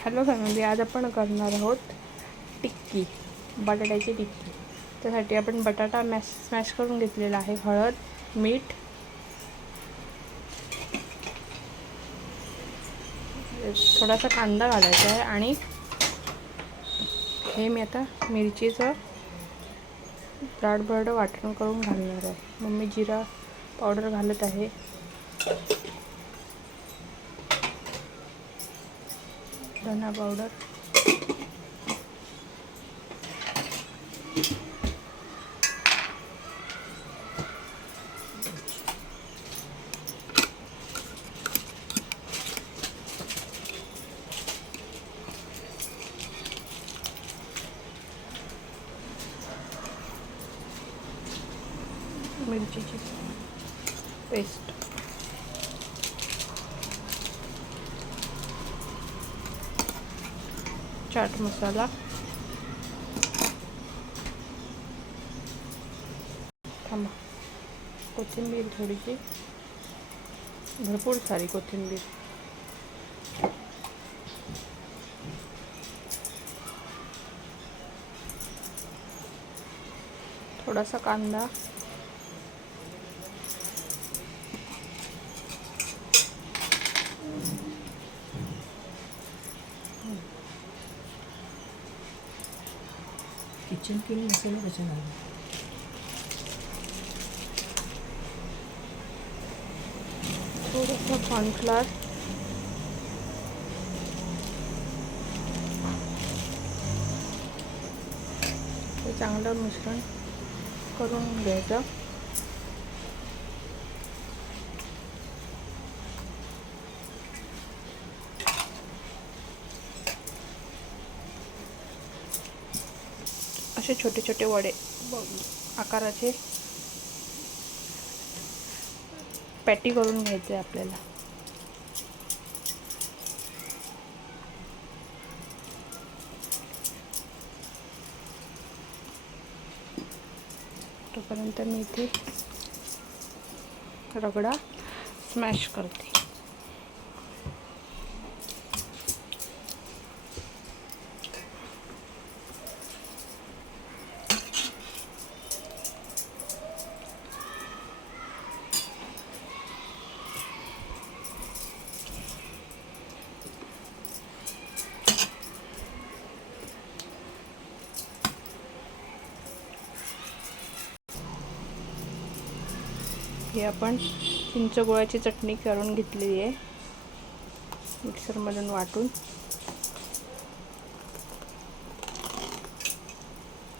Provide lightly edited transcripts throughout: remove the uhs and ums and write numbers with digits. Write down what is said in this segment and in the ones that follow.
Hello family, आज आपण करणार आहोत टिक्की, बटाट्याची टिक्की। त्यासाठी आपण बटाटा स्मॅश करून घेतलेला आहे। हळद, मीठ, थोडासा कांदा घालायचा आहे आणि हे मी आता मिरचीचं जाडभरड वाटण करून घालणार आहे। मम्मी जिरा पावडर घालत आहे, धना पावडर, मिरचीची पेस्ट, चाट मसाला, कोथिंबीर थोडीशी, भरपूर सारी कोथिंबीर, थोडासा कांदा, किचन किंग मसाला कशाला थोडासा कॉर्नफ्लोअर, हे चांगलं मिश्रण करून घ्यायचं। असे छोटे छोटे वडे आकाराचे पॅटी करून घ्यायचे आपल्याला। तोपर्यंत मी इथे रगडा स्मॅश करते। हे आपण चिंच गुळाची चटणी करून घेतलेली आहे, मिक्सरमधून वाटून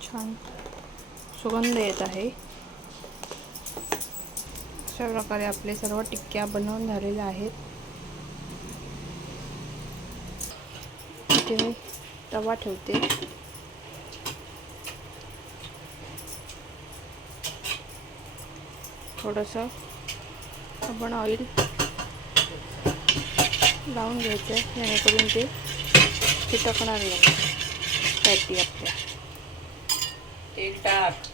छान सुगंध येत आहे। अशा प्रकारे आपले सर्व टिक्क्या बनवून झालेल्या आहेत। इथे मी तवा ठेवते, थोडंसं आपण ऑइल लावून घ्यायचं जेणेकरून ते चिटकणार नाही पॅटी आपल्या। तेल टाक।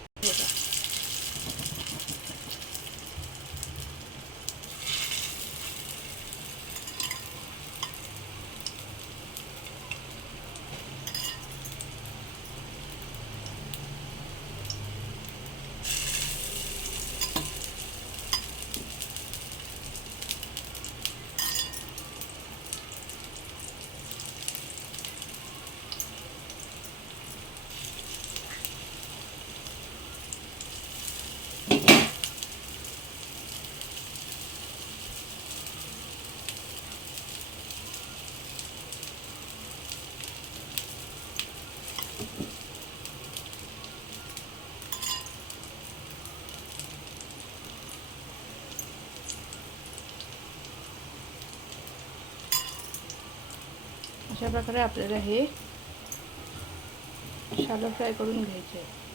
अशा प्रकारे आपल्याला हे शॅलो फ्राय करून घ्यायचे आहे।